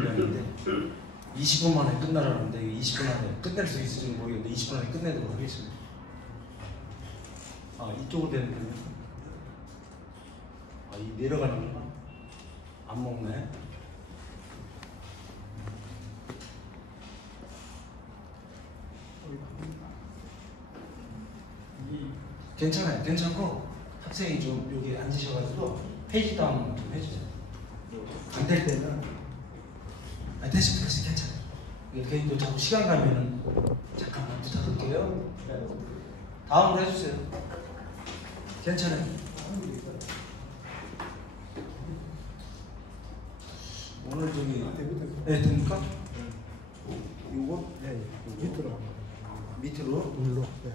훈련인데 20분 만에 끝나라는데 20분 안에 끝낼 수 있을지 모르겠는데 20분 안에 끝내도록 하겠습니다. 아, 이쪽으로 되는 거예요? 아, 이 내려가는 건가? 안 먹네. 괜찮아요. 괜찮고 학생이 좀 여기 앉으셔가지고 페이지도 한번 좀 해주세요. 안 될 때는 됐습니다. 괜찮아요. 이렇게 또 자꾸 시간 가면은 잠깐만 부탁할게요. 다음으로 해주세요. 괜찮아요. 오늘 저기 네 됩니까? 요거 네 밑으로 물로. 네.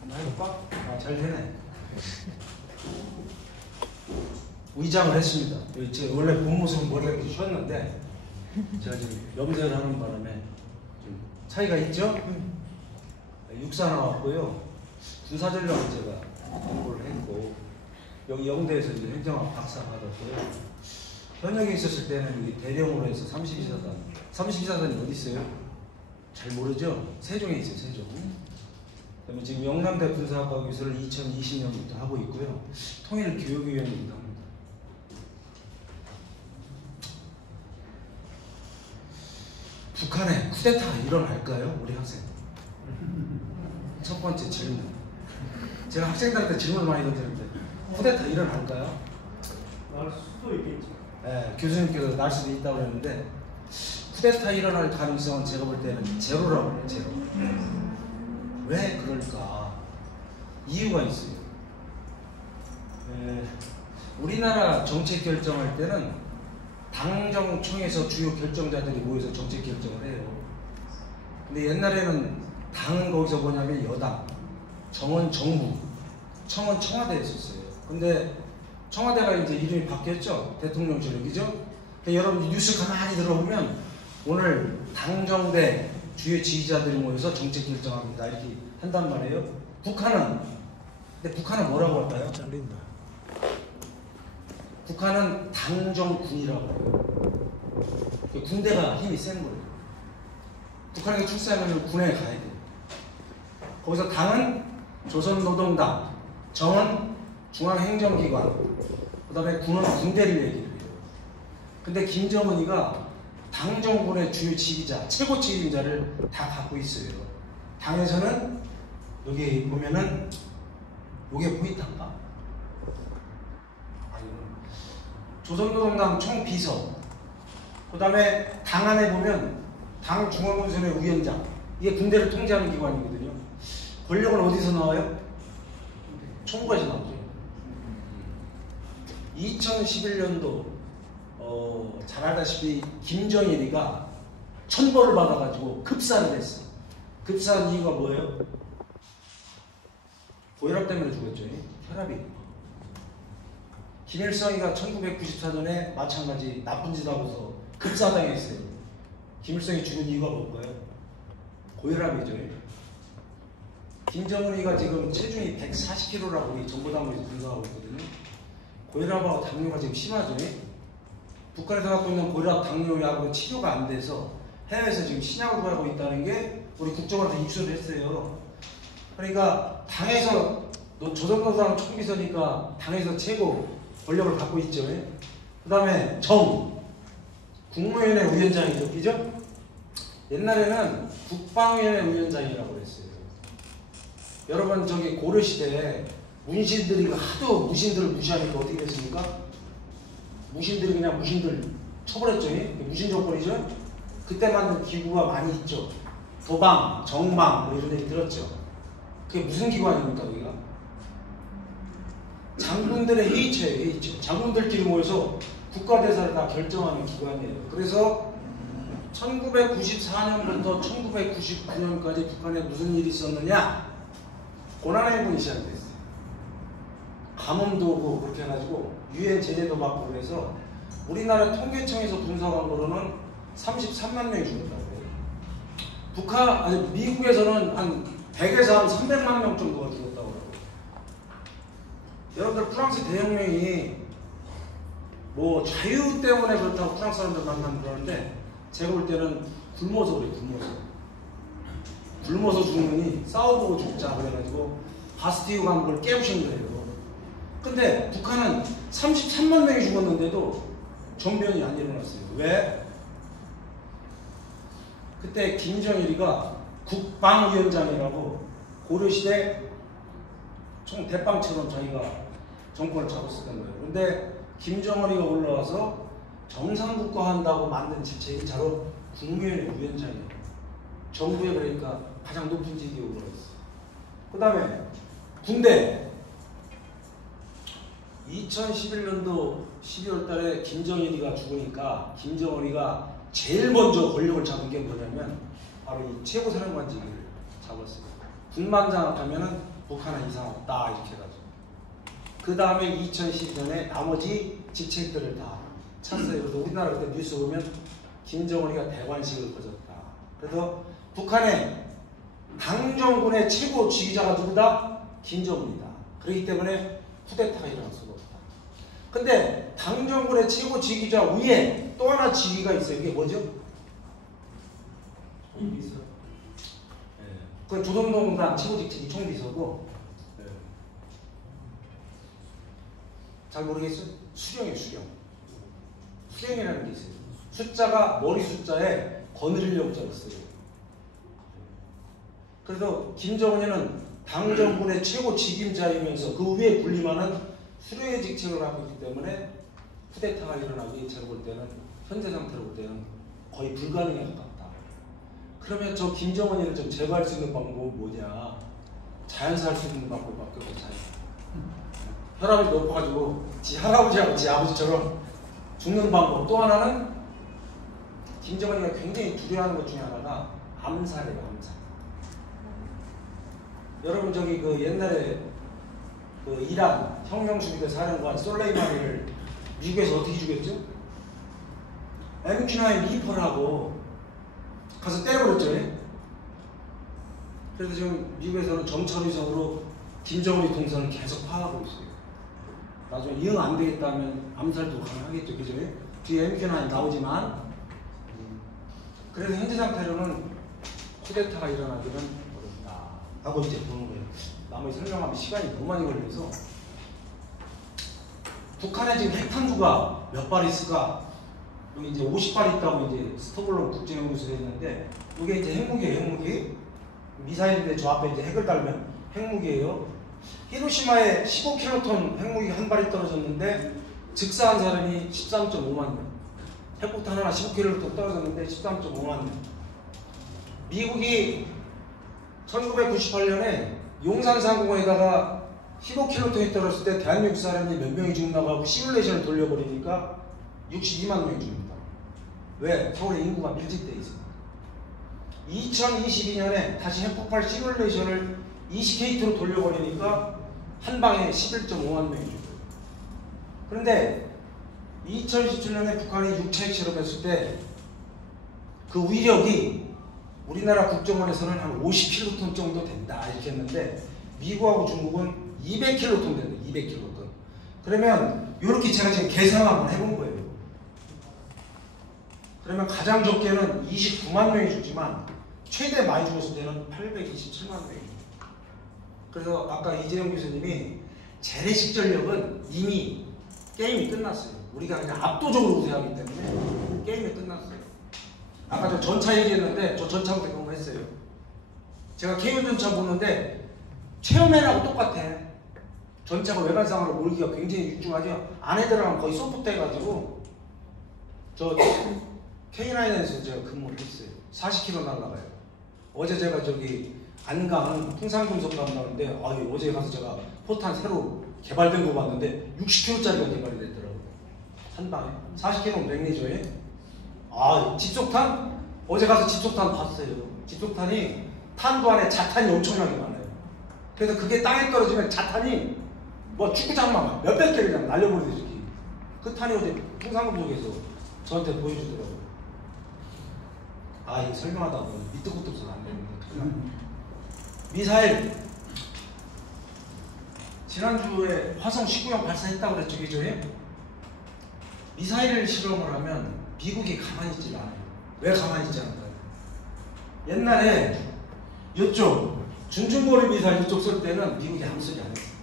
한번 해볼까? 아, 잘 되네. 위장을 했습니다. 제 원래 본 모습은 머리가 이렇게 쉬었는데 제가 지금 염색을 하는 바람에 좀 차이가 있죠? 육사 나왔고요. 군사전략을 제가 공부를 했고 여기 영대에서 이제 행정학 박사 받았고요. 현역에 있었을 때는 대령으로 해서 32사단. 32사단이 어디 있어요? 잘 모르죠? 세종에 있어요. 세종. 그다음에 지금 영남대 군사학과 교수를 2020년부터 하고 있고요. 통일교육위원이기도 합니다. 북한에 쿠데타가 일어날까요? 우리 학생. 첫 번째 질문. 제가 학생들한테 질문을 많이 던지는데 쿠데타 일어날까요? 날 수도 있겠죠. 네, 교수님께서 날 수도 있다고 그랬는데 쿠데타 일어날 가능성은 제가 볼 때는 제로라고 해요. 제로. 왜 그럴까? 이유가 있어요. 우리나라 정책 결정할 때는 당정청에서 주요 결정자들이 모여서 정책 결정을 해요. 근데 옛날에는 당은 거기서 뭐냐면 여당, 정은 정부, 청은 청와대였었어요. 근데 청와대가 이제 이름이 바뀌었죠. 대통령실에, 그죠? 여러분 뉴스 가만히 들어보면 오늘 당정대 주요 지휘자들이 모여서 정책 결정합니다. 이렇게 한단 말이에요. 북한은, 근데 북한은 뭐라고 할까요? 잘린다. 북한은 당정군이라고 해요. 군대가 힘이 센 거예요. 북한에서 출세하면 군에 가야 돼요. 거기서 당은 조선노동당, 정은 중앙행정기관, 그 다음에 군은 군대를 얘기해요. 근데 김정은이가 당정군의 주요 지휘자, 최고 책임자를 다 갖고 있어요. 당에서는 여기 보면은 요게 보이탄가? 조선노동당 총비서, 그 다음에 당 안에 보면 당 중앙군수의 위원장, 이게 군대를 통제하는 기관이거든요. 권력은 어디서 나와요? 총무에서 나오죠. 2011년도 잘 알다시피 김정일이가 천벌을 받아가지고 급사를 했어요. 급사한 이유가 뭐예요? 고혈압 때문에 죽었죠. 혈압이. 김일성이가 1994년에 마찬가지 나쁜 짓 하고서 급사당했어요. 김일성이 죽은 이유가 뭘까요? 고혈압이죠. 김정은이가 지금 체중이 140kg라고 우리 정보당국에서 분석하고 있거든요. 고혈압하고 당뇨가 지금 심하죠. 북한에서 갖고 있는 고혈압, 당뇨약은 치료가 안 돼서 해외에서 지금 신약을 구하고 있다는 게 우리 국정원에서 입수를 했어요. 그러니까 당에서 조선노동당 총비서니까 당에서 최고 권력을 갖고 있죠. 그 다음에 국무위원회 위원장이죠. 그죠? 옛날에는 국방위원회 위원장이라고 했어요. 여러분 저기 고려시대에 문신들이 하도 무신들을 무시하니까 어떻게 됐습니까? 무신들이 그냥 무신들 처벌했죠. 무신 정권이죠. 그때 만든 기구가 많이 있죠. 도방, 정방 뭐 이런 얘기 들었죠. 그게 무슨 기관입니까? 거기가? 장군들의 회의체예요. 회의체. 장군들끼리 모여서 국가대사를 다 결정하는 기관이에요. 그래서 1994년부터 1999년까지 북한에 무슨 일이 있었느냐? 고난해군이 시작됐어요. 가뭄도 오고 그렇게 해가지고 유엔 제재도 받고 그래서 우리나라 통계청에서 분석한 거로는 33만 명이 죽었다고 해요. 미국에서는 한 100에서 한 300만 명 정도가 죽었다고 해요. 여러분들 프랑스 대혁명이 뭐 자유 때문에 그렇다고 프랑스 사람들 만나면 그러는데 제가 볼 때는 굶어서 그래, 굶어서 죽느니 싸워보고 죽자 그래가지고 바스티유 감옥을 깨우신 거예요. 근데 북한은 33만 명이 죽었는데도 정변이 안 일어났어요. 왜? 그때 김정일이가 국방위원장이라고 고려시대 총 대빵처럼 자기가 정권을 잡았었던 거예요. 근데 김정은이가 올라와서 정상국가한다고 만든 직책이 바로 국무위원회 위원장이에요. 정부에 그러니까 가장 높은 직위에 올라왔어요. 그 다음에 군대 2011년도 12월 달에 김정일이가 죽으니까 김정은이가 제일 먼저 권력을 잡은 게 뭐냐면 바로 이 최고사령관직을 잡았어요. 군만 장악하면은 북한은 이상 없다 이렇게 해가지고 그 다음에 2012년에 나머지 직책들을 다 찼어요. 그래서 우리나라 그때 뉴스 보면 김정은이가 대관식을 거졌다. 그래서 북한의 당정군의 최고 지휘자가 누구다? 김정은이다. 그렇기 때문에 쿠데타가 일어날 수가 없다. 근데 당정군의 최고 지휘자 위에 또 하나 지위가 있어요. 이게 뭐죠? 총비서. 그 조선노동당 최고 직책이 총비서고 잘 모르겠어요? 수령이에요, 수령. 수령이라는 게 있어요. 숫자가 머리 숫자에 거느리려고 적었어요. 그래서 김정은이는 당정군의 최고 직임자이면서 그 위에 군림하는 수령의 직책을 갖고 있기 때문에 쿠데타가 일어나기 제가 볼 때는 현재 상태로 볼 때는 거의 불가능에 가깝다. 그러면 저 김정은이를 좀 제거할 수 있는 방법은 뭐냐? 자연사 할 수 있는 방법밖에 없어요. 혈압이 높아가지고 지 할아버지하고 지 아버지처럼 죽는 방법. 또 하나는 김정은이가 굉장히 두려워하는 것 중에 하나가 암살이에요. 암살. 여러분 저기 그 옛날에 그 이란 혁명수비대 사령관 솔레이마니를 미국에서 어떻게 죽였죠? MQ-9 리퍼라고 가서 때려버렸죠. 그래서 지금 미국에서는 정찰위성으로 김정은이 동선을 계속 파악하고 있어요. 나중에 이응 안 되겠다면 암살도 가능하겠죠. 그죠? 뒤에 MQ-9 나오지만 그래서 현재 상태로는 쿠데타가 일어나기는 어렵다 하고 이제 보는 거예요. 나머지 설명하면 시간이 너무 많이 걸려서 북한에 지금 핵탄두가 몇 발 있을까? 여기 이제 50발 있다고 이제 스톡홀름 국제연구소에 했는데 이게 이제 핵무기예요. 핵무기. 미사일인데 저 앞에 이제 핵을 달면 핵무기예요. 히로시마에 15킬로톤 핵무기 한 발이 떨어졌는데 즉사한 사람이 13.5만 명. 핵폭탄 하나 15킬로톤 떨어졌는데 13.5만 명. 미국이 1998년에 용산상공에다가 15킬로톤이 떨어졌을 때 대한민국 사람이 몇 명이 죽나고 하고 시뮬레이션을 돌려버리니까 62만 명이 죽습니다. 왜? 서울의 인구가 밀집되어 있습니다. 2022년에 다시 핵폭발 시뮬레이션을 20K로 돌려버리니까 한 방에 11.5만 명이 죽어요. 그런데 2017년에 북한이 육체 핵 실험했을 때 그 위력이 우리나라 국정원에서는 한 50킬로톤 정도 된다 이렇게 했는데 미국하고 중국은 200킬로톤 된다. 200킬로톤. 그러면 이렇게 제가 지금 계산을 한번 해본 거예요. 그러면 가장 적게는 29만 명이 죽지만 최대 많이 죽었을 때는 827만 명이. 그래서 아까 이재용 교수님이 재래식 전력은 이미 게임이 끝났어요. 우리가 그냥 압도적으로 우세하기 때문에 게임이 끝났어요. 아까 저 전차 얘기했는데 저 전차부터 경험했어요. 제가 K1 전차 보는데 체험회하고 똑같아. 전차가 외관상으로 몰기가 굉장히 육중하죠. 안에 들어가면 거의 소프트 해가지고 저 K9에서 제가 근무를 했어요. 40km 날아가요. 어제 제가 저기 안강 풍산금속 간다는데 어제 가서 제가 포탄 새로 개발된 거 봤는데 60km짜리가 개발이 됐더라고요. 한 방에 40km면 100리터에 집속탄? 어제 가서 집속탄 봤어요. 집속탄이 탄도 안에 자탄이 엄청나게 많아요. 그래서 그게 땅에 떨어지면 자탄이 뭐 축구장만 몇백 개를 그냥 날려버리듯이 그 탄이 어제 풍산금속에서 저한테 보여주더라고요. 이거 설명하다 보면 밑도 끝도 없어서 안 되는데 미사일 지난주에 화성 19형 발사했다고 그랬죠. 그죠? 미사일 실험을 하면 미국이 가만히 있질 않아요. 왜 가만히 있지 않을까요? 옛날에 이쪽 준중거리 미사일 이쪽 쏠 때는 미국이 아무 소리 안 했어요.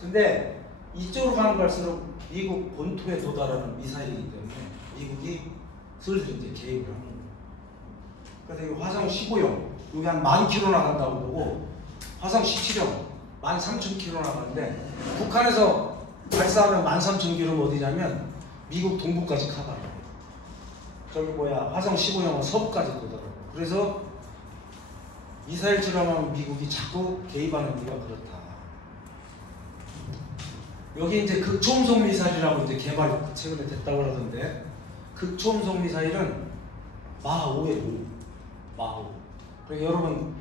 근데 이쪽으로 가는 갈수록 미국 본토에 도달하는 미사일이기 때문에 미국이 슬슬 이제 개입을 하는 거예요. 그래서 이 화성 15형 여기 한 10,000km 나간다고 보고 화성 17형 13,000km 나가는데 북한에서 발사하면 13,000km 어디냐면 미국 동부까지 커버해요. 저기 화성 15형은 서부까지 도달해요. 그래서 미사일 실험하면 미국이 자꾸 개입하는 이유가 그렇다. 여기 이제 극초음속 미사일이라고 이제 개발이 최근에 됐다고 그러던데 극초음속 미사일은 마하5예요. 마하5. 그러니까 여러분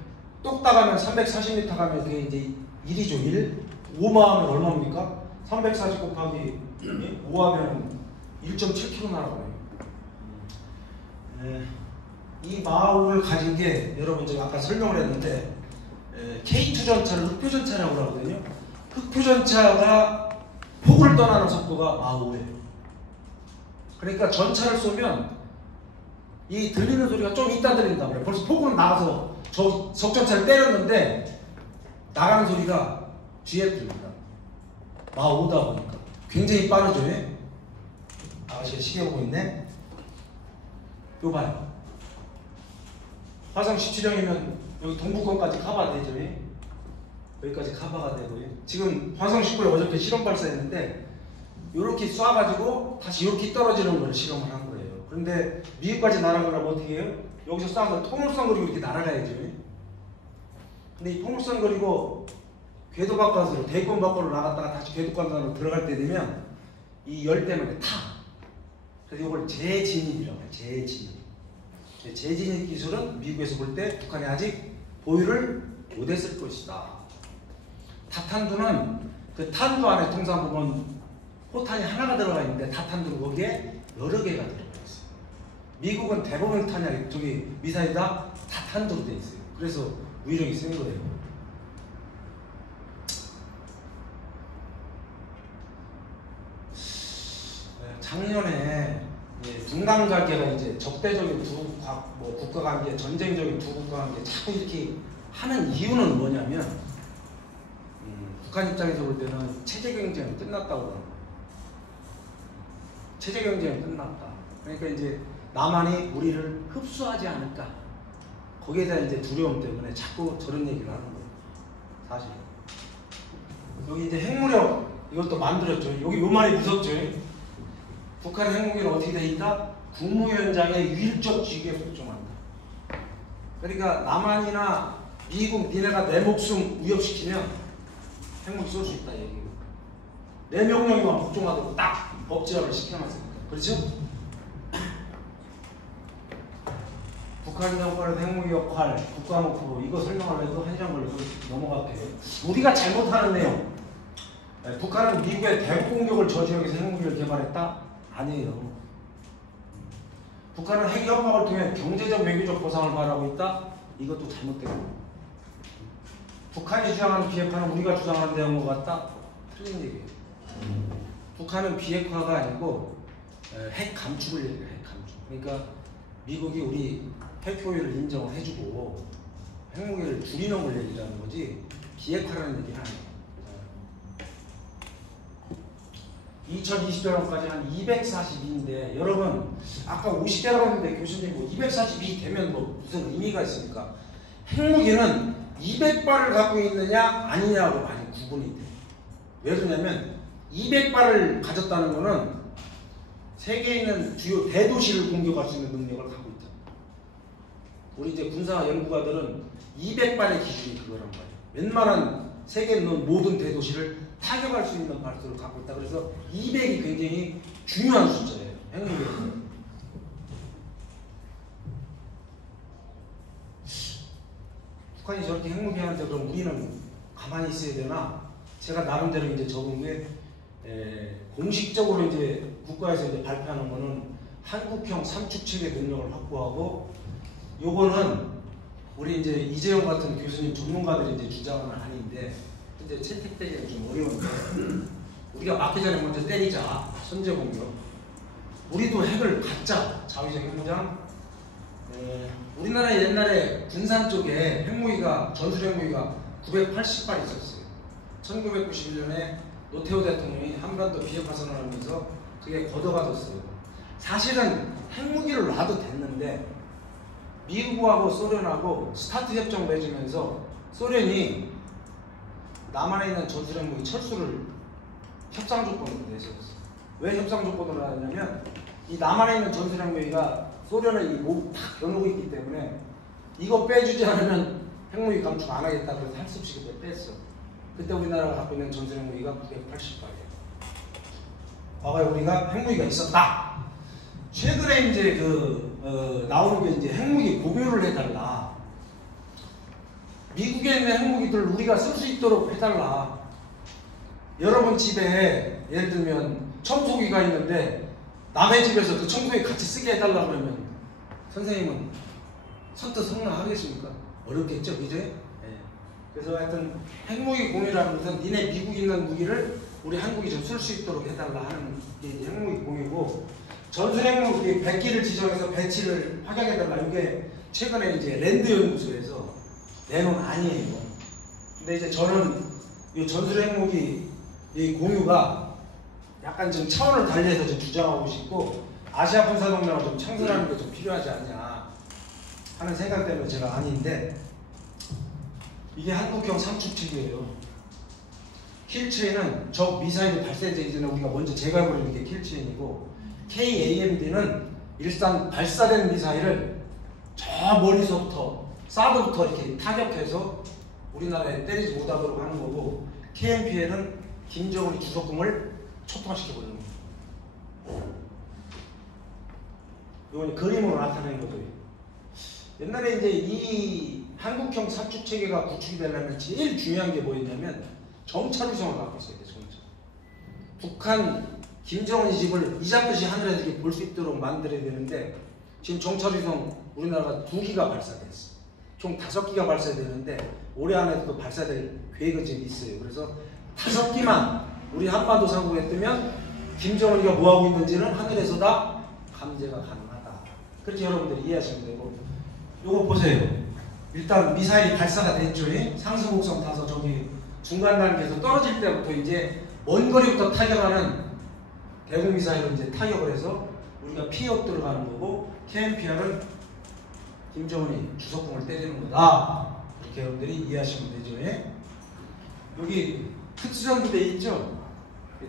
똑딱 하면 340m 가면 그게 이제 1이죠. 1. 5마하면 얼마입니까? 340 곱하기 5하면 1.7km 나가네요. 이 마하5를 가진 게 여러분 제가 아까 설명을 했는데 K2 전차를 흑표 전차라고 그러거든요. 흑표 전차가 폭을 떠나는 속도가 마하5예요. 그러니까 전차를 쏘면 이 들리는 소리가 좀 이따 들린단 말이에요. 벌써 폭은 나가서 저 적전차를 때렸는데 나가는 소리가 뒤에 들립니다. 마하5다 보니까 굉장히 빠르죠. 아저씨가 시계 보고 있네. 요 봐요. 화성 17형이면 여기 동부권까지 커버가 되죠. 여기까지 커버가 되고요. 지금 화성 19에 어저께 실험 발사했는데 이렇게 쏴가지고 다시 이렇게 떨어지는 걸 실험을 한 거예요. 그런데 미국까지 날아가려면 어떻게 해요? 여기서 쏴면 통일선 그리고 이렇게 날아가야죠. 근데 이 통일선 그리고 궤도 바깥으로 대권 밖으로 나갔다가 다시 궤도 바깥으로 들어갈 때 되면 이 열 때문에 타. 그래서 이걸 재진입이라고 해요. 재진입. 재진입 기술은 미국에서 볼 때 북한이 아직 보유를 못했을 것이다. 타탄두는 그 탄두 안에 통상 보면 포탄이 하나가 들어가 있는데 타탄두는 거기에 여러 개가 들어가 있어요. 미국은 대부분 탄약이 저기 미사일이 다 타탄두로 되어 있어요. 그래서 위력이 센 거예요. 작년에 분단 관계가 이제 적대적인 국가 관계, 전쟁적인 두 국가 관계 자꾸 이렇게 하는 이유는 뭐냐면 북한 입장에서 볼 때는 체제 경쟁은 끝났다고 그러는 거예요. 체제 경쟁은 끝났다. 그러니까 이제 남한이 우리를 흡수하지 않을까. 거기에 대한 이제 두려움 때문에 자꾸 저런 얘기를 하는 거예요. 사실. 여기 이제 핵무력 이것도 만들었죠. 여기 요 말이 무섭죠. 북한 핵무기는 어떻게 돼 있다? 국무위원장의 유일적 지위에 복종한다. 그러니까 남한이나 미국 니네가 내 목숨 위협시키면 핵무기 쏠 수 있다 얘기고 내 명령에만 복종하도록 딱 법제화를 시켜놨습니다. 그렇죠? 북한 정권의 핵무기 역할, 국가목표 이거 설명하려고 1시간 걸려서 넘어갈게요. 우리가 잘못하는 내용 북한은 미국의 대북 공격을 저지하기 위해서 핵무기를 개발했다? 아니에요. 북한은 핵 협박을 통해 경제적 외교적 보상을 바라고 있다? 이것도 잘못되고 북한이 주장하는 비핵화는 우리가 주장하는 내용과 같다? 틀린 얘기예요. 북한은 비핵화가 아니고 핵 감축을 얘기해요. 핵 감축. 그러니까 미국이 우리 핵 효율을 인정을 해주고 핵무기를 줄이는 걸 얘기하는 거지 비핵화라는 얘기는 아니에요. 2020년까지 한 242인데 여러분 아까 50대라고 했는데 교수님 뭐 242 되면 뭐 무슨 의미가 있습니까? 핵무기는 200발을 갖고 있느냐 아니냐로 많이 구분이 돼요. 왜 그러냐면 200발을 가졌다는 거는 세계에 있는 주요 대도시를 공격할 수 있는 능력을 갖고 있다. 우리 이제 군사 연구가들은 200발의 기준이 그거란 말이에요. 웬만한 세계에 있는 모든 대도시를 타격할 수 있는 발수를 갖고 있다. 그래서 200이 굉장히 중요한 숫자예요. 핵무기에서. 북한이 저렇게 핵무기 하는데 그럼 우리는 가만히 있어야 되나? 제가 나름대로 이제 적은 게 공식적으로 이제 국가에서 이제 발표하는 거는 한국형 삼축체계 능력을 확보하고 요거는 우리 이제 이재용 같은 교수님 전문가들이 이제 주장은 아닌데 이제 채택되기는 좀 어려운데 우리가 맞기 전에 먼저 때리자. 선제 공격. 우리도 핵을 갖자. 자위적 핵무장. 우리나라 옛날에 군산 쪽에 핵무기가 전술 핵무기가 980발 있었어요. 1991년에 노태우 대통령이 한반도 비핵화 선언을 하면서 그게 걷어가 졌어요. 사실은 핵무기를 놔도 됐는데 미국하고 소련하고 스타트 협정 맺으면서 소련이 남한에 있는 전술 핵무기 철수를 협상 조건으로 내세웠어요. 왜 협상 조건으로 하냐면 이 남한에 있는 전술 핵무기가 소련의 이목탁 겨누고 있기 때문에 이거 빼주지 않으면 핵무기 감축 안 하겠다 그래서 할 수 없이 그때 뺐어. 그때 우리나라가 갖고 있는 전술 핵무기가 980발이에요. 과거에 우리가 핵무기가 있었다. 최근에 이제 나오는 게 이제 핵무기 공유를 해달라. 미국에 있는 핵무기들 우리가 쓸 수 있도록 해달라. 여러분 집에 예를 들면 청소기가 있는데 남의 집에서 그 청소기 같이 쓰게 해달라 그러면 선생님은 선뜻 성납하겠습니까? 어렵겠죠, 그죠? 네. 그래서 하여튼 핵무기 공유라는 것은 니네 미국 있는 무기를 우리 한국이 좀 쓸 수 있도록 해달라 하는 게 이제 핵무기 공유고, 전술 핵무기 100기를 지정해서 배치를 확약해달라. 이게 최근에 이제 랜드 연구소에서 내놓은 안이에요. 근데 이제 저는 이 전술 핵무기 이 공유가 약간 좀 차원을 달리해서 좀 주장하고 싶고, 아시아 군사 동맹을 좀 창설하는 게 좀 필요하지 않냐 하는 생각 때문에 제가 아닌데, 이게 한국형 삼축체계예요. 킬체인은 적 미사일이 발사되기 전에 우리가 먼저 제거해버리는 게 킬체인이고, KAMD는 일단 발사된 미사일을 저 멀리서부터 사드부터 이렇게 타격해서 우리나라에 때리지 못하도록 하는 거고, KMPL은 김정은이 주석궁을 초토화시켜버리는 거예요. 이건 그림으로 나타내는 거죠. 옛날에 이제 이 한국형 삼축 체계가 구축이 되려면 제일 중요한 게 뭐였냐면 정찰위성을 갖고 있어야 돼요. 정찰. 북한 김정은이 집을 이잡듯이 하늘에서 이렇게 볼 수 있도록 만들어야 되는데, 지금 정찰위성 우리나라가 2기가 발사됐어. 총 5기가 발사되는데 올해 안에도 발사될 계획은 지금 있어요. 그래서 5기만 우리 한반도 상공에 뜨면 김정은이가 뭐하고 있는지는 하늘에서 다 감지가 가능하다. 그렇게 여러분들이 이해하시면 되고, 요거 보세요. 일단 미사일이 발사가 됐죠. 상승 곡선 타서 저기 중간 단계에서 떨어질 때부터 이제 먼 거리부터 타격하는 대공 미사일을 이제 타격을 해서 우리가 피해 들어가는 거고, KMPR은 김정은이 주석궁을 때리는 거다. 이렇게 여러분들이 이해하시면 되죠. 여기 특수전부대 있죠?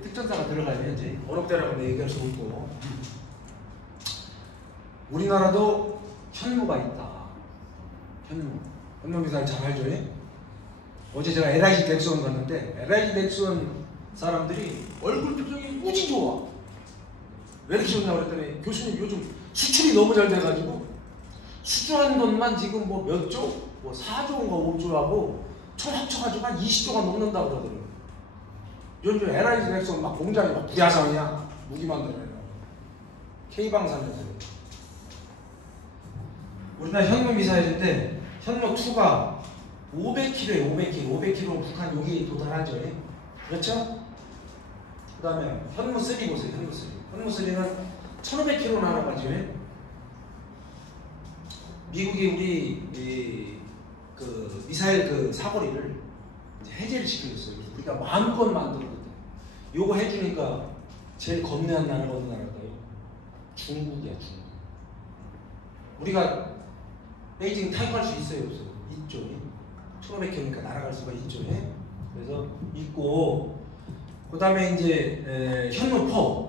특전사가 들어가면 이제 어록대라고 얘기할 수 없고, 우리나라도 현무가 있다. 현무 미사일 잘 알죠? 어제 제가 LIG 넥스원 갔는데 LIG 넥스원 사람들이 얼굴 표정이 무지 좋아. 왜 이렇게 좋냐고 그랬더니, 교수님 요즘 수출이 너무 잘 돼가지고 수주한 돈만 지금 뭐 몇 조? 뭐 4조인가 5조하고 총 합쳐가지고 한 20조가 넘는다 그러더라고요. 요즘 LIG 넥스원 막 공장이 막 부야상이야. 무기 만들어내요. K방산에서. 우리나라 현무 미사일인데 현무2가 500km에 500km 북한 여기 도달하죠. 그렇죠? 그 다음에 현무3 보세요. 현무3는 1500km 날아가죠. 미국이 우리 그 미사일 그 사거리를 이제 해제를 시켜줬어요. 그래서 우리가 마음껏 만들거든. 요거 해주니까 제일 겁내는 나라가 어느 나라일까요? 중국이야, 중국. 우리가 베이징 타격할 수 있어요, 없어요? 있죠. 1500km니까 날아갈 수가 있죠. 그래서 있고, 그 다음에 이제 현무4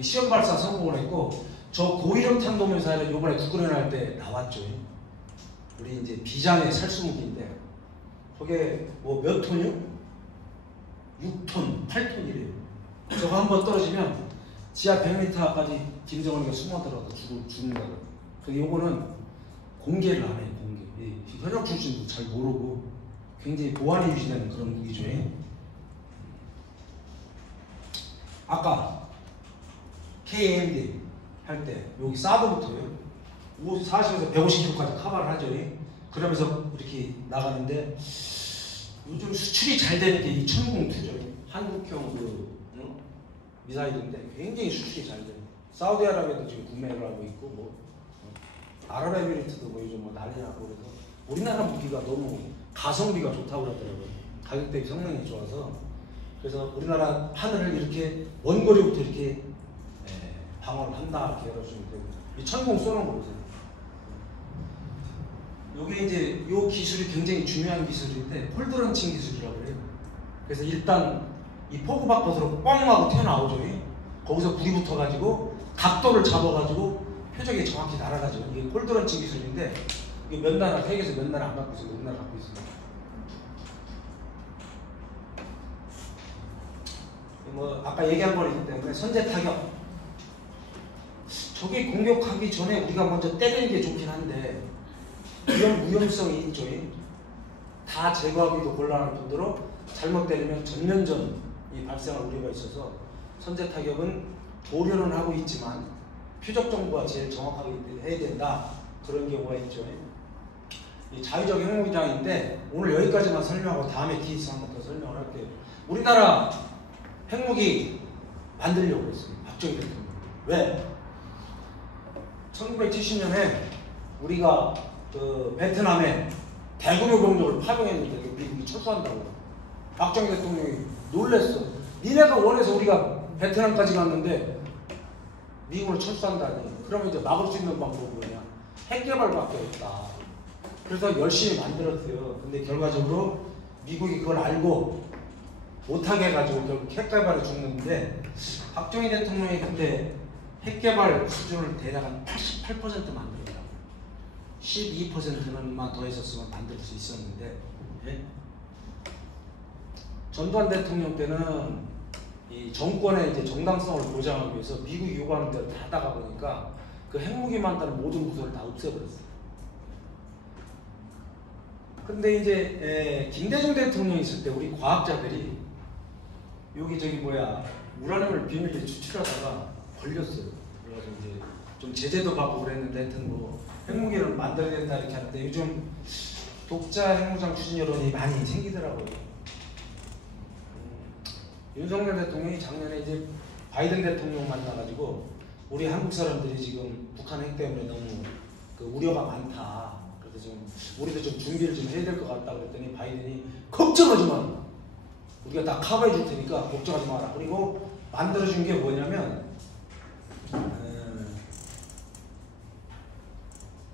시험 발사 성공을 했고, 저 고위력 탄도미사일은 요번에 국군을 할 때 나왔죠. 우리 이제 비장의 살수무기인데 저게 뭐 몇 톤이요? 6톤, 8톤이래요. 저거 한번 떨어지면 지하 100m까지 김정은이가 숨어들어서 죽는다. 그래서 요거는 공개를 안 해요. 공개. 현역 출신도 잘 모르고 굉장히 보안이 유지되는 그런 무기죠. 아까 KAMD 할 때 여기 사드부터요. 40에서 150km까지 커버를 하죠. 그러면서 이렇게 나가는데, 요즘 수출이 잘 되는 게 이 천궁2죠. 한국형 미사일인데 굉장히 수출이 잘 돼요. 사우디아라비아도 지금 구매를 하고 있고, 뭐 아랍에미리트도 뭐 요즘 뭐 난리 나고 그래서 우리나라 무기가 너무 가성비가 좋다고 그러더라고요. 가격 대비 성능이 좋아서. 그래서 우리나라 하늘을 이렇게 먼 거리부터 이렇게 방어를 한다 이렇게 열어주면 되고 이 천공 쏘는 거 보세요. 이게 이제 이 기술이 굉장히 중요한 기술인데 폴드런칭 기술이라고 해요. 그래서 일단 이 포구 바깥으로 뻥 하고 튀어나오죠. 거기서 불이 붙어가지고 각도를 잡아가지고 표적이 정확히 날아가죠. 이게 폴드런칭 기술인데 이게 몇 나라, 세계에서 몇 나라 안 갖고 있어요. 우리나라 갖고 있습니다. 뭐 아까 얘기한 거이기 때문에 선제 타격. 적이 공격하기 전에 우리가 먼저 때리는 게 좋긴 한데 위험성이 있죠. 다 제거하기도 곤란할 정도로 잘못 때리면 전면전이 발생할 우려가 있어서 선제 타격은 보려는 하고 있지만 표적 정보가 제일 정확하게 해야 된다. 그런 경우가 있죠. 이 자유적 핵무기장인데 오늘 여기까지만 설명하고 다음에 기회에서 한번 더 설명을 할게요. 우리나라 핵무기 만들려고 했습니다. 박정희 대통령. 왜? 1970년에 우리가 그 베트남에 대규모 병력을 파병했는데 미국이 철수한다고. 박정희 대통령이 놀랬어. 니네가 원해서 우리가 베트남까지 갔는데 미국을 철수한다니. 그러면 이제 막을 수 있는 방법은 뭐냐? 핵 개발밖에 없다. 그래서 열심히 만들었어요. 근데 결과적으로 미국이 그걸 알고 못하게 해가지고 결국 핵 개발에 죽는데 박정희 대통령이 그때 핵 개발 수준을 대략 한 88% 만들었다고. 12%만 더 했었으면 만들 수 있었는데 예? 전두환 대통령 때는 이 정권의 이제 정당성을 보장하기 위해서 미국이 요구하는 대로 다 하다가 보니까 그 핵무기 만드는 모든 부서를 다 없애버렸어요. 근데 이제 김대중 대통령이 있을 때 우리 과학자들이 여기 저기 뭐야 우라늄을 비밀리에 추출하다가 걸렸어요. 그래가지고 이제 좀 제재도 받고 그랬는데 하여튼 뭐 핵무기를 만들어야 된다 이렇게 하는데 요즘 독자 핵무장 추진 여론이 많이 생기더라고요. 윤석열 대통령이 작년에 이제 바이든 대통령 만나가지고 우리 한국 사람들이 지금 북한 핵 때문에 너무 그 우려가 많다. 그래서 좀 우리도 좀 준비를 좀 해야 될 것 같다 그랬더니 바이든이 걱정하지 마. 우리가 다 커버해 줄 테니까 걱정하지 마라. 그리고 만들어준 게 뭐냐면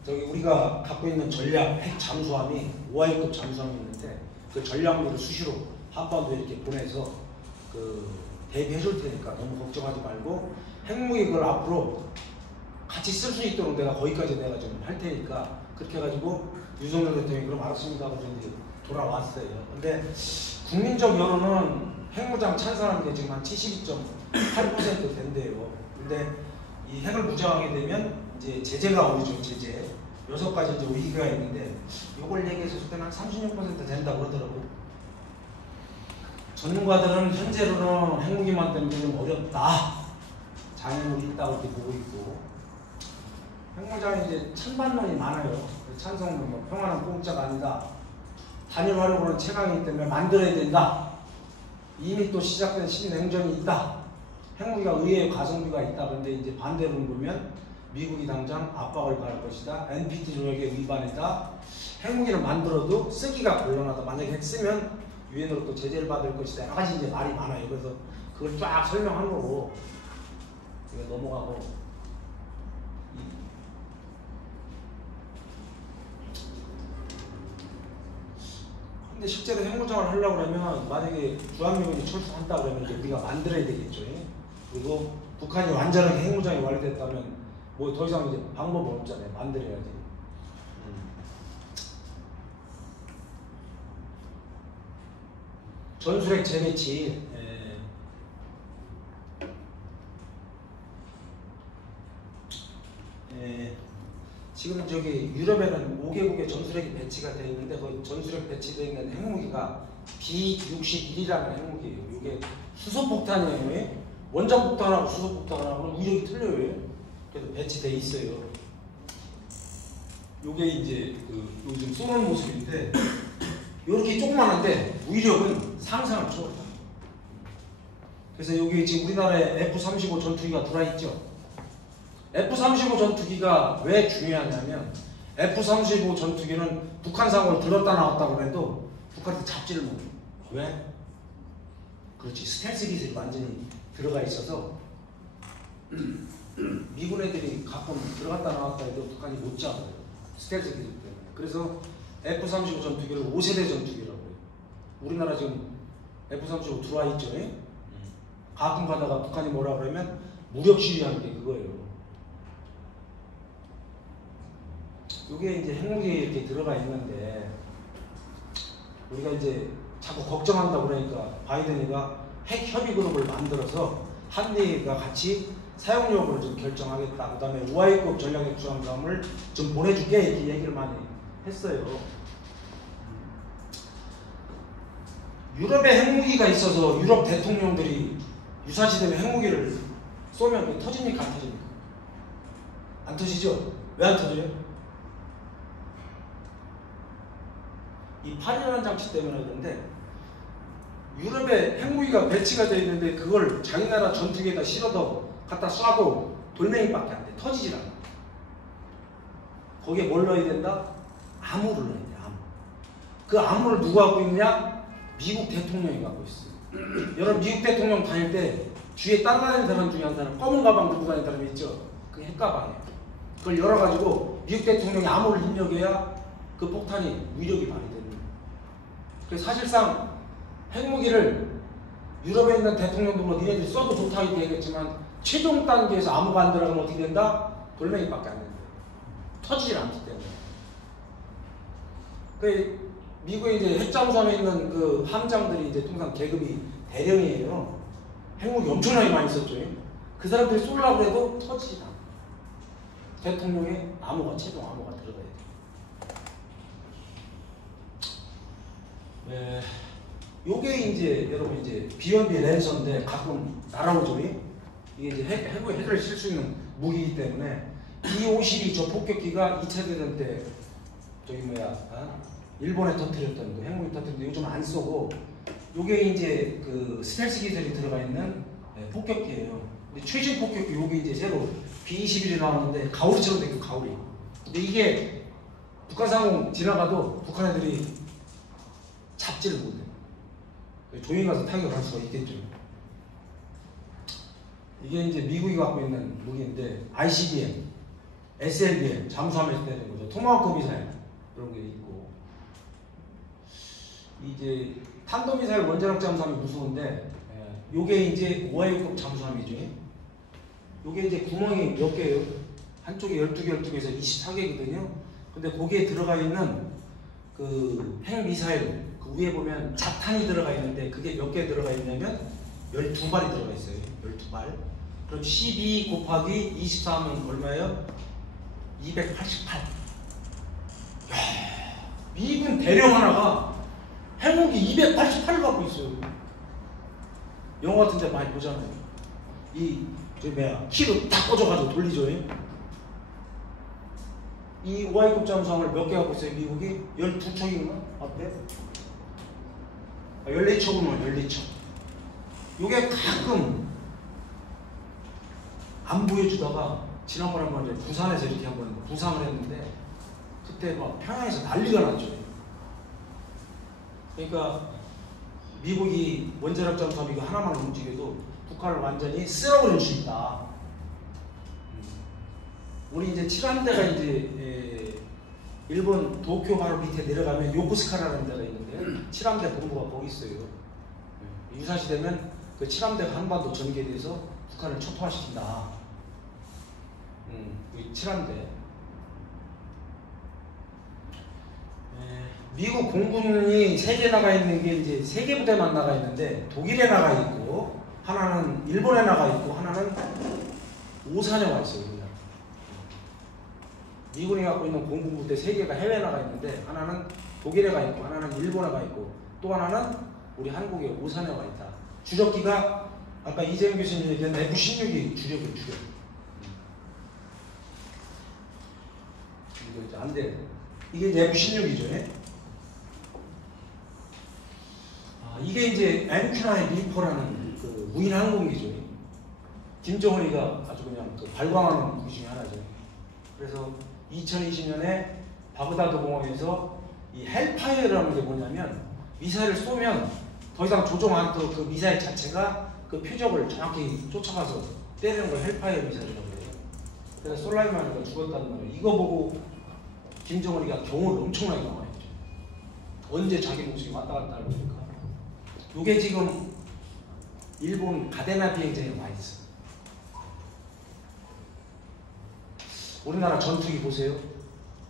저기 우리가 갖고 있는 전략 핵 잠수함이 5하이급 잠수함이 있는데 그 전략물을 수시로 한반도에 이렇게 보내서 그 대비해 줄 테니까 너무 걱정하지 말고 핵무기 그걸 앞으로 같이 쓸 수 있도록 내가 거기까지 내가 좀 할 테니까 그렇게 해가지고 윤석열 대통령이 그럼 알았습니다 하고 이제 돌아왔어요. 근데 국민적 여론은 핵무장 찬성하는 게 지금 한 72.8% 된대요. 근데 이 핵을 무장하게 되면 이제 제재가 오죠. 제재 6가지 이제 위기가 있는데 이걸 얘기했을 때는 한 36% 된다고 그러더라고요. 전문가들은 현재로는 핵무기 만드는 게 좀 어렵다. 장애물이 있다고 이렇게 보고 있고 핵무장이 이제 찬반론이 많아요. 찬성은 뭐 평화는 공짜가 아니다. 단일 화력으로는 최강이기 때문에 만들어야 된다. 이미 또 시작된 신냉전이 있다. 핵무기가 의외의 가성비가 있다. 그런데 이제 반대로 보면 미국이 당장 압박을 가할 것이다. NPT 조약에 위반했다. 핵무기를 만들어도 쓰기가 곤란하다. 만약에 핵 쓰면 유엔으로 또 제재를 받을 것이다. 여러 가지 이제 말이 많아요. 그래서 그걸 쫙 설명한 거고 이거 넘어가고 근데 실제로 핵무장을 하려고 그러면 만약에 주한미군이 철수한다 그러면 이제 우리가 만들어야 되겠죠. 그리고 북한이 완전하게 핵무장이 완료됐다면 뭐 더 이상 이제 방법은 없잖아요. 만들어야지. 전술핵 재배치. 지금 저기 유럽에는 5개국의 전술핵이 배치가 되어 있는데 그 전술핵 배치되어 있는 핵무기가 B-61이라는 핵무기예요. 이게 수소폭탄이에요. 원자폭탄하고 수소폭탄하고는 위력이 틀려요. 그래서 배치되어 있어요. 이게 이제 그 요즘 쏘는 모습인데 이렇게 조그만한데 위력은 상상을 초월합니다. 그래서 여기 지금 우리나라에 F-35 전투기가 들어와 있죠. F-35 전투기가 왜 중요하냐면 F-35 전투기는 북한상으로 들었다 나왔다고 해도 북한한테 잡지를 못해요. 왜? 그렇지. 스텔스 기술이 완전히 들어가 있어서 미군 애들이 가끔 들어갔다 나왔다 해도 북한이 못 잡아요. 스텔스 기술 때문에. 그래서 F-35 전투기를 5세대 전투기라고 해요. 우리나라 지금 F-35 들어와 있죠. 가끔 가다가 북한이 뭐라 그러면 무력 시위하는 게 그거예요. 이게 이제 핵무기에 이렇게 들어가 있는데 우리가 이제 자꾸 걱정한다고 그러니까 바이든이가 핵 협의 그룹을 만들어서 한미가 같이 사용 여부를 좀 결정하겠다. 그 다음에 우아이급 전략핵 잠수함을 좀 보내줄게 이렇게 얘기를 많이 했어요. 유럽에 핵무기가 있어서 유럽 대통령들이 유사시 되면 핵무기를 쏘면 터집니까? 안 터집니까? 안 터지죠? 왜 안 터져요? 이 팔이라는 장치 때문에 그런데 유럽에 핵무기가 배치가 되어 있는데 그걸 자기 나라 전투기에다 실어도 갖다 쏴도 돌멩이밖에 안 돼. 터지질 않아. 거기에 뭘 넣어야 된다? 암호를 넣어야 돼. 암호. 그 암호를 누가 갖고 있느냐? 미국 대통령이 갖고 있어요. 여러분 미국 대통령 다닐 때 뒤에 따라다니는 사람 중에 한 사람 검은 가방 들고 다니는 사람이 있죠. 그 핵가방이에요. 그걸 열어가지고 미국 대통령이 암호를 입력해야 그 폭탄이 위력이 발휘됩니다. 그래서 사실상 핵무기를 유럽에 있는 대통령들로 니네들이 써도 좋다 이렇게 얘기했지만 최종 단계에서 암호가 안 들어가면 어떻게 된다? 돌멩이밖에 안 된다. 터지질 않기 때문에. 그 미국에 이제 핵잠수함에 있는 그 함장들이 이제 통상 계급이 대령이에요. 핵무기 엄청나게 많이 썼죠. 그 사람들이 쏠라고 해도 터지질 않아. 대통령의 암호가 최종 암호가 들어가야 돼. 네. 요게 이제 여러분 이제 비연비 랜서인데 가끔 날아오죠. 이게 이제 핵을 실 수 있는 무기이기 때문에 B-52 저 폭격기가 2차 대전 때 저기 뭐야 일본에 터뜨렸던 그 핵무기 터뜨렸는데 요즘 안 쏘고 요게 이제 그 스텔스 기술이 들어가 있는 폭격기예요. 근데 최신 폭격기 요게 이제 새로 B-21이 나왔는데 가오리처럼 생긴 가오리. 근데 이게 북한 상공 지나가도 북한 애들이 잡지를 못해요. 조용히 가서 타격을 할 수가 있겠죠. 이게 이제 미국이 갖고 있는 무기인데 ICBM, SLBM, 잠수함에서 되는 거죠. 토마호크 미사일 이런 게 있고 이제 탄도미사일 원자력 잠수함이 무서운데 요게 이제 오하이급 잠수함이죠. 요게 이제 구멍이 몇 개예요? 한쪽에 12개에서 24개거든요. 근데 거기에 들어가 있는 그 핵미사일 그 위에 보면 자탄이 들어가 있는데 그게 몇 개 들어가 있냐면 12발이 들어가 있어요. 12발. 그럼 12 곱하기 24하면 얼마예요? 288. 야, 미군 대령 하나가 핵무기 288을 갖고 있어요. 영화 같은 데 많이 보잖아요. 키로 딱 꽂아가지고 돌리죠. 이 오하이급 잠수함을 몇 개 갖고 있어요, 미국이? 12척인가? 앞에? 14척이면 14척. 요게 가끔 안 보여주다가 지난번에 한번 이제 부산에서 이렇게 한번 부상을 했는데 그때 막 평양에서 난리가 났죠. 그러니까 미국이 원자력 잠수함 이거 하나만 움직여도 북한을 완전히 쓸어버릴 수 있다. 우리 이제 칠함대가 이제 일본 도쿄 바로 밑에 내려가면 요코스카라는 데가 있는데 칠함대 본부가 거기 있어요. 유사시 되면 그 칠함대가 한반도 전개에 대해서 북한을 초토화시킨다. 칠함대. 미국 공군이 3개 나가 있는 게 이제 3개 부대만 나가 있는데 독일에 나가 있고 하나는 일본에 나가 있고 하나는 오산에 와 있어요. 미군이 갖고 있는 공군 부대 3개가 해외에 나가 있는데 하나는 독일에 가 있고 하나는 일본에 가 있고 또 하나는 우리 한국의 오산에 와 있다. 주력기가 아까 이재용 교수님 얘기한 F-16이 주력이에요. 주력. 이거 이제 안 돼. 이게 이제 F-16이죠. 이게 이제 MQ-9 리퍼라는 그 무인 항공기죠. 김정은이가 아주 그냥 그 발광하는 그 중에 하나죠. 그래서 2020년에 바그다드 공항에서 이 헬파이어라는 게 뭐냐면 미사일을 쏘면 더 이상 조종 안 해도 그 미사일 자체가 그 표적을 정확히 쫓아가서 때리는 걸 헬파이어 미사일이라고 해요. 그래서 솔라이마니가 죽었다는 말이에요. 이거 보고 김정은이가 경호를 엄청나게 강화했죠. 언제 자기 목숨이 왔다 갔다 하고 그러니까. 이게 지금 일본 가데나 비행장에 와 있어. 우리나라 전투기 보세요.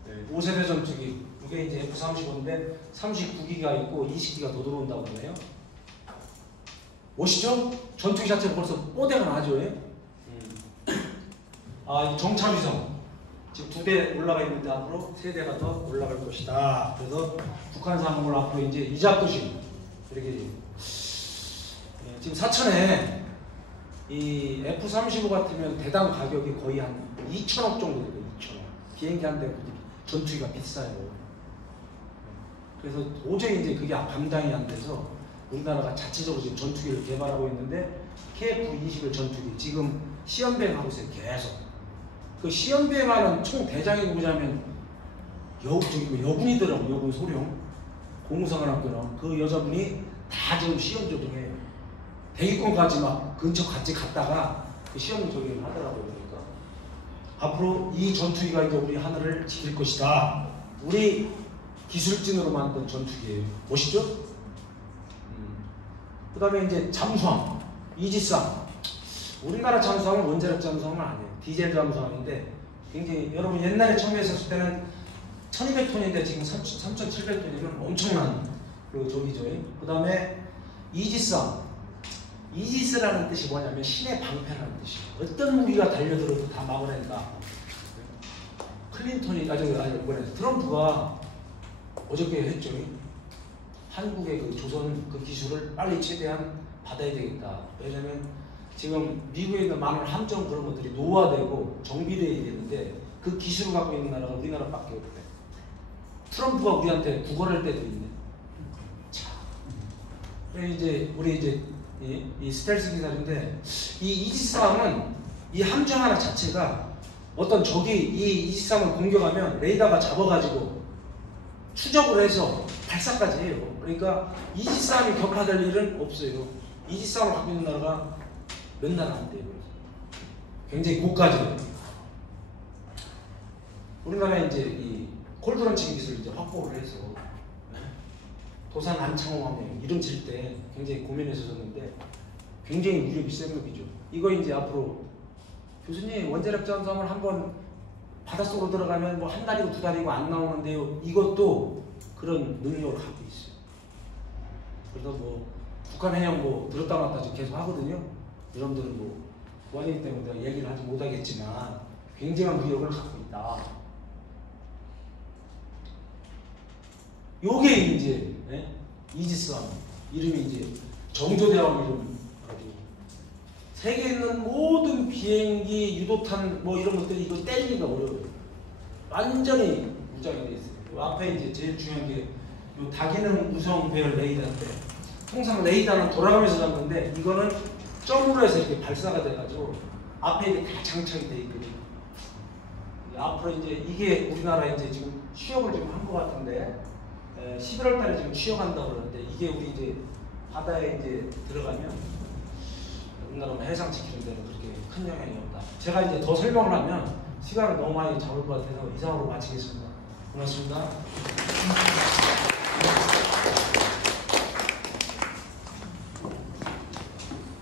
네, 5세대 전투기. 이게 이제 F-35인데 39기가 있고 20기가 더 들어온다고 그러네요. 멋있죠? 전투기 자체가 벌써 뽀대가 나죠. 이 정찰위성 지금 2대 올라가 있는데 앞으로 3대가 더 올라갈 것이다. 그래서 북한 상공을 앞으로 이제 이잡듯이 이렇게 지금 사천에 이 F-35 같으면 대당 가격이 거의 한 2천억 정도 돼요. 2천억. 비행기 한 대 전투기가 비싸요. 그래서 도저히 이제 그게 감당이 안 돼서 우리나라가 자체적으로 지금 전투기를 개발하고 있는데 KF-21 전투기 지금 시험 비행하고 있어요. 계속. 그 시험 비행하는 총 대장이 누구냐면 여군이더라고. 여군 소령 공무상관학교랑 그 여자분이 다 지금 시험 조정해요. 대기권까지 막 근처 같이 갔다가 그 시험 조정을 하더라고요. 그러니까 앞으로 이 전투기가 이제 우리 하늘을 지킬 것이다. 우리 기술진으로 만든 전투기예요. 멋있죠? 그 다음에 이제 잠수함, 이지스함. 우리나라 잠수함은 원자력 잠수함은 아니에요. 디젤 잠수함인데 굉장히 여러분 옛날에 처음 했었을 때는 1200톤인데 지금 3700톤이면 엄청난 그 저기죠. 그 다음에 이지스함. 이지스라는 뜻이 뭐냐면 신의 방패라는 뜻이에요. 어떤 무기가 달려들어도 다 막아낸다. 클린턴이 트럼프가 어저께 했죠. 한국의 그 조선 그 기술을 빨리 최대한 받아야 되겠다. 왜냐면 지금 미국에 있는 많은 함정 그런 것들이 노화되고 정비되어야 되는데 그 기술을 갖고 있는 나라가 우리나라밖에 없대. 트럼프가 우리한테 구걸할 때도 있네. 자, 우리 이제 이 스텔스 기사인데 이 이지스함은 이 함정 하나 자체가 어떤 적이 이 이지스함을 공격하면 레이더가 잡아가지고 추적을 해서 발사까지 해요. 그러니까 이지스함이 격파될 일은 없어요. 이지스함을 갖고 있는 나라가 몇 나라 안 돼요. 굉장히 고가죠. 우리나라에 이제 이 콜드런칭 기술을 이제 확보를 해서 도산 안창호함에 이름 칠 때 굉장히 고민했었는데 굉장히 위력이 센 놈이죠. 이거 이제 앞으로 교수님 원자력 잠수함을 한번 바닷속으로 들어가면 뭐 한 달이고 2달이고 안 나오는데요. 이것도 그런 능력을 갖고 있어요. 그래서 뭐 북한 해양 뭐 들었다 놨다 지금 계속 하거든요. 여러분들은 뭐 보안이기 때문에 내가 얘기를 하지 못하겠지만 굉장한 위력을 갖고 있다. 요게 이제 이지스함 이름이 이제 정조대왕 이름. 세계에 있는 모든 비행기, 유도탄 뭐 이런 것들이 이거 때리기가 어려워요. 완전히 무장이 돼 있어요. 그 앞에 이제 제일 중요한 게 요 다기능 우성 배열 레이더인데 통상 레이더는 돌아가면서 잡는데 이거는 점으로 해서 이렇게 발사가 돼가지고 앞에 이게 다 장착이 돼 있거든요. 앞으로 이제 이게 우리나라 이제 지금 취역을 지금 한 것 같은데 11월 달에 지금 취역한다고 그러는데 이게 우리 이제 바다에 이제 들어가면 우리나라 해상 지키는 데는 그렇게 큰 영향이 없다. 제가 이제 더 설명을 하면 시간을 너무 많이 잡을 것 같아서 이상으로 마치겠습니다. 고맙습니다.